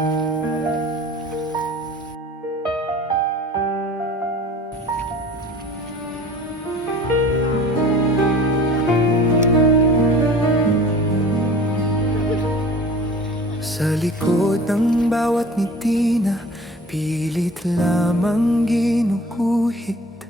Sa likod ng bawat ngiti na pilit lamang ginuguhit,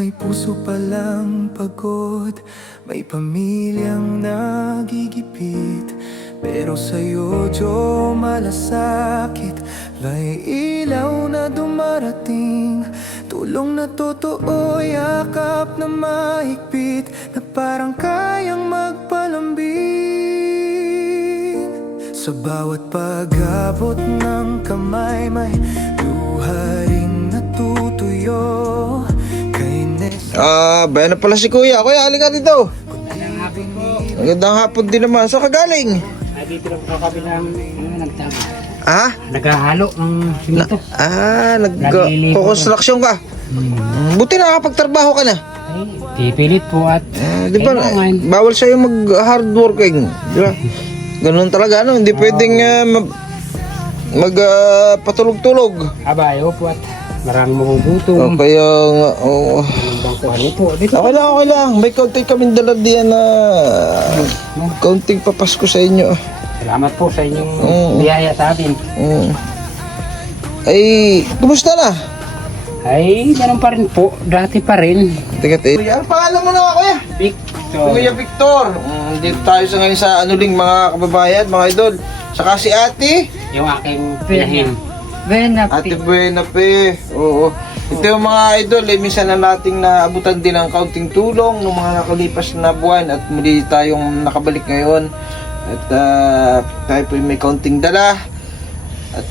may puso palang pagod, may pamilyang nagigipit. Pero sa'yo, Diyo, malasakit. May ilaw na dumarating, tulong na totoo, yakap na mahigpit, na parang kayang magpalambing. Sa bawat pag-abot ng kamay, may luha ring natutuyo. Bayan na pala si Kuya. Kuya, halika dito. Magandang hapon din naman. Saan ka galing? Dito lang po kami ng nagtama. Ha? Naghahalo ng simento. Nag-construction ka? Buti nakakapagtrabaho ka na. Ay, pipilit po at Di ba, bawal sa'yo mag-hard working. Di ba? Ganun talaga, no? Hindi pwedeng patulog-tulog. Aba, ayaw po at maraming magugutom. Kaya nga, oo. Bangkuhan niyo po. Dito. Okay lang. May kaunting kaming dala diyan na kaunting papasko sa inyo. Salamat po sa inyong biyaya sa atin. Ay, kumusta na? Ay, ganun pa rin po. Dati pa rin. Teka. Kuya, ang pangalan mo na, Kuya? Victor. Kuya Victor. Dito tayo sa ngayon sa mga kababayan, mga idol. Saka si ate. Yung aking pinahin. Ate Buena Pe. Oo. Ito yung mga idol, minsan na nating naabutan din ng kaunting tulong ng mga nakalipas na buwan at muli tayong nakabalik ngayon. At tayo po may kaunting dala. At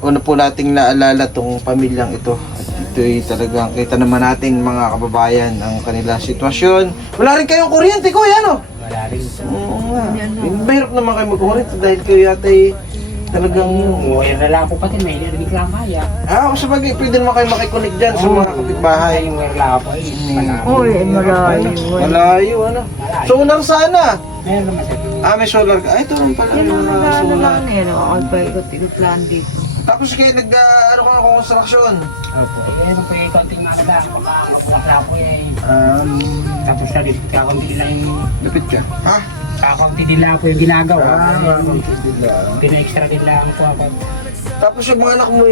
una po nating naalala tong pamilyang ito. At ito'y talagang kita naman natin mga kababayan ang kanilang sitwasyon. Wala rin kayong kuryente, Kuya, no? Wala rin. Oo nga. Mahirap naman kayo mag-kuryente dahil kayo yata'y talagang... Wala na lang po pati, may narinig lang kaya. Sa bagay, pwede naman kayo makikonik dyan sa mga kapitbahay. Yung wala po eh. Malayo. Malayo, ano? Solar sana. Meron naman sa May solar ka. Ito naman pala. Yan ang nagano solar. lang yan. Ikot-ikot-plan dito. Tapos kayo construction. Opo. Meron po yung konting nagda. Baka po eh. Tapos na rin, kakunti nila yung... Lapit ka. Ha? Kakunti nila po yung ginagawa. Pina-extra din lang po ako. Tapos yung mga anak mo,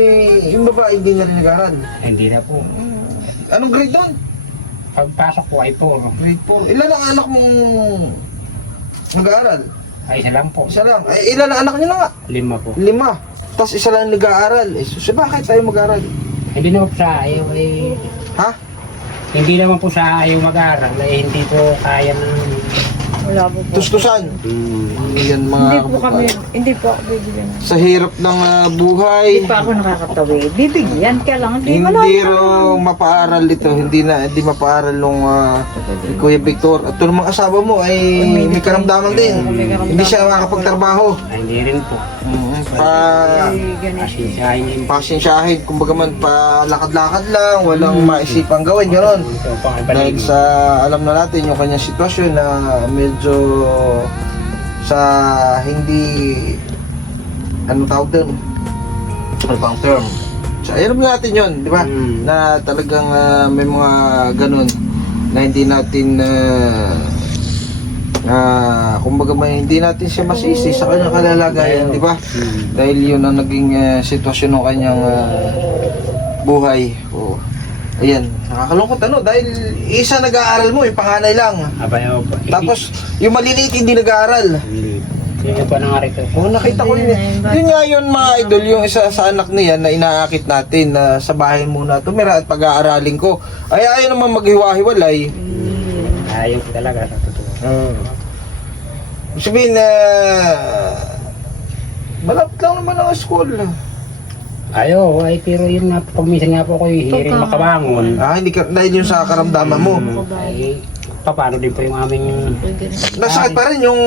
yung babae hindi na rin nag-aaral. Hindi na po. Anong grade doon? Pagpasok po ay 4. Grade 4. Ilan ang anak mong nag-aaral? Ay isa lang po. Isa lang. Ilan ang anak niyo na nga? 5 po. 5. Tapos isa lang nag-aaral. So bakit tayo mag-aaral? Hindi naman po sa ayaw eh. Ha? Hindi naman po sa ayaw mag-aaral. Eh, hindi po kaya ng... Wala po po. Tustusan. Yan mga Hindi po ako bibigyan. sa hirap ng buhay. Hindi pa ako nakakatawid. Bibigyan ka lang. Hindi Hindi raw mapaaral ito. Hindi mapaaral nung Kuya Victor. At ito namang asawa mo ay may karamdaman din. Hindi siya makakapagtrabaho. Ay, hindi rin po. Asensyahin. Pasensyahin, kumbaga man palakad-lakad lang, walang maisipang gawin, gano'n. Ito po ay Dahil balik. sa alam na natin yung kanyang sitwasyon na medyo sa hindi tawag doon? Ano bang term? So, alam natin yun, di ba? Na talagang may mga ganun na hindi natin kumbaga hindi natin siya masisi sa kanyang kalalagayan, di ba? Dahil yun ang naging sitwasyon ng kanyang buhay. Ayan, nakakalungkot dahil isa nag-aaral mo, yung panganay lang. Abay, opo. Tapos yung maliliit hindi nag-aaral. Yun po na nga rito. Nakita ko yun. Yun nga yun mga idol, yung isa sa anak niya na inaakit natin na sa bahay muna tumira at pag-aaralin ko. Ay ayaw naman maghiwa-hiwalay. Ayaw po talaga sa totoo. Sabihin na malapit lang naman ang school. Ayaw, pero yun nga, pag minsan nga po ako hihiring makabangon. Hindi ka, dahil yung sa karamdaman mo. Ay, paano din po yung aming... Nasakit pa rin yung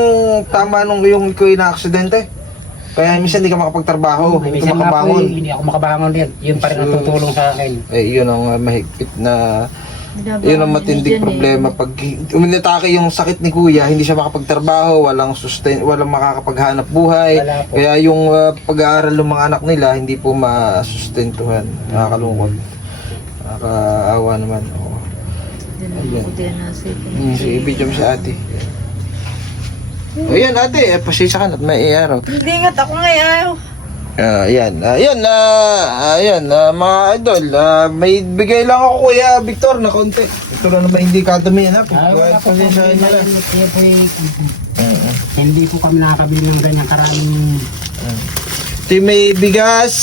tama nung yung ikaw na aksidente. Kaya minsan hindi ka makapagtrabaho, hindi ka Minsan nga po, makabangon. hindi ako makabangon din. Yun pa rin ang tutulong sa akin. Yun ang mahigpit na Yun ang matinding problema. Pag uminatake yung sakit ni kuya, hindi siya makapagtrabaho, walang makakapaghanap buhay. Wala po. Kaya yung pag-aaral ng mga anak nila, hindi po masustentuhan. Nakakalungkot. Nakakaawa naman. Oo. Si video mo si ate. O yan ate, pasisa ka na at may araw. Hindi nga, ako nga ayaw. Ayan, mga idol, may bigay lang ako kuya Victor na konti. Ito lang naman hindi kadami yan ha. Wala po po. Pasensyahan niyo lang. Hindi po kami nakakabili ng ganyan karaming. Ito yung may bigas,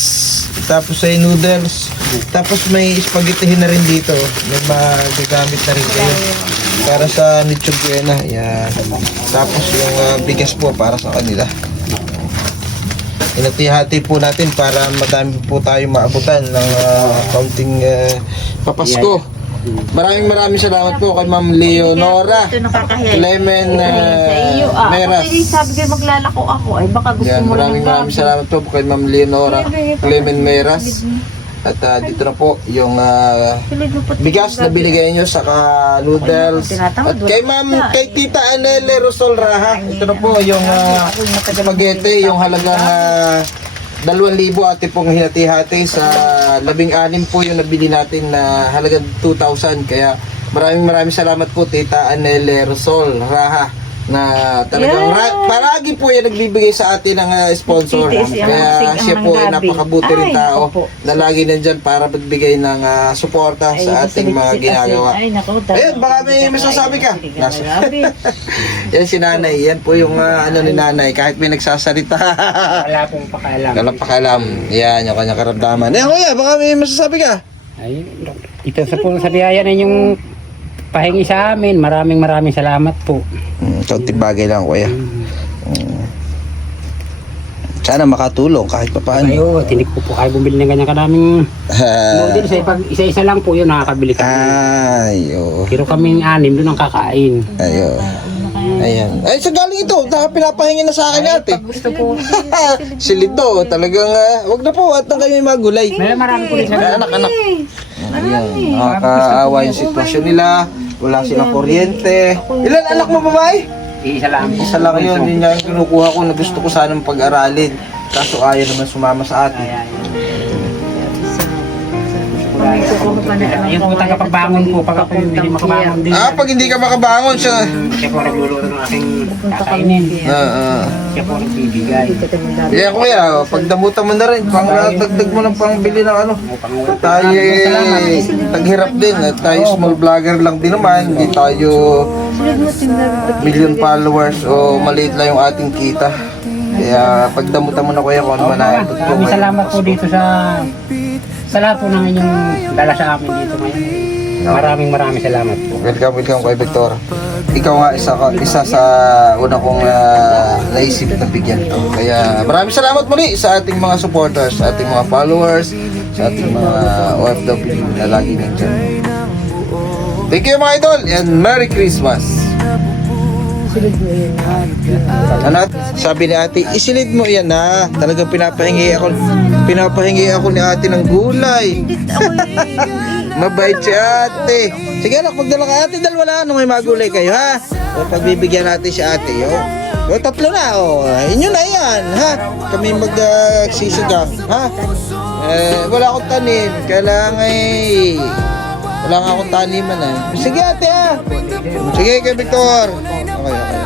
tapos ay noodles, tapos may spaghetti na rin dito. May magagamit na rin kayo. Para sa Nichog Buena, yan. Tapos yung bigas po para sa kanila. Inati-hati po natin para madami po tayo maabutan ng kaunting papasko. Maraming salamat po kay Ma'am Leonora Ito nakakahiya. Clemen Sa iyo, Meras. Kasi sabi ko maglalako ako, ay baka gusto Yan, mo lang maraming salamat po kay Ma'am Leonora Clemen Meras. At dito na po yung bigas na binigay nyo sa noodles. At kay kay Tita Anele Rosol Raha, ito na po yung spaghetti, yung halagang 2,000 ate pong hinati-hati sa 16 po yung nabili natin na halagang 2,000. Kaya maraming salamat po Tita Anele Rosol Raha na talagang palagi po yan nagbibigay sa atin ng sponsor. Kaya siya po ay napakabuti rin tao na lagi nandyan para magbigay ng suporta sa ating mga ginagawa. Ayun, baka may masasabi ka. Yan si nanay, yan po yung ni nanay, kahit may nagsasalita. Wala pong pakialam. Walang pakialam. Yan, yung kanyang karamdaman. Eh kuya, baka may masasabi ka. Ay, ito sa po sa biyaya na yung pahingi sa amin. Maraming salamat po. Kaunting bagay lang kuya. Sana makatulong kahit pa paano. Ayo, tinik po kayo bumili ng ganyan kadaming noodles. Pag isa-isa lang po yun nakakabili kami. Ayo. Pero kaming 6 doon ang kakain. Ayo. Ayan. Ay, sa galing ito, pinapahingi na sa akin ate. Gusto po. Silito, talagang wag na po at na kayo magulay. May marami po rin sa Anak. Ayan, nakakaawa yung sitwasyon nila. Wala silang kuryente. Ilan anak mo babae? Isa lang. Isa lang yun, yun yung kinukuha ko na gusto ko sanang pag-aralin. Kaso ayaw naman sumama sa atin. Yung po tagapagbangon po pag ako hindi makabangon din. Pag hindi ka makabangon siya. Siya po nagluluto ng aking kakainin. Siya po nagbibigay. Yeah, kuya, pag damutan mo na rin, dagdag mo ng pangbili ng ano. Tayo naghirap din. At tayo small vlogger lang din naman. Hindi tayo million followers o maliit lang yung ating kita. Kaya pag damutan mo na kuya kung ano ba na. Maraming salamat po dito sa lahat po ng inyong dala sa amin dito ngayon. Maraming salamat po. Welcome kay Victor. Ikaw nga isa sa una kong naisip na bigyan to. Kaya maraming salamat muli sa ating mga supporters, sa ating mga followers, sa ating mga OFW na lagi nandiyan. Thank you mga idol and Merry Christmas! Ano? Sabi ni ate, isilid mo yan ha. Talagang pinapahingi ako ni ate ng gulay. Mabait si ate. Sige anak, magdala ka ate, dalawa na nung may magulay kayo ha. O pagbibigyan natin si ate yo. O tatlo na o. Inyo na yan ha. Kami magsisigaw ha. Wala akong tanim. Kailangan wala nga akong taniman eh. Sige ate ha. Sige kay Victor. Okay.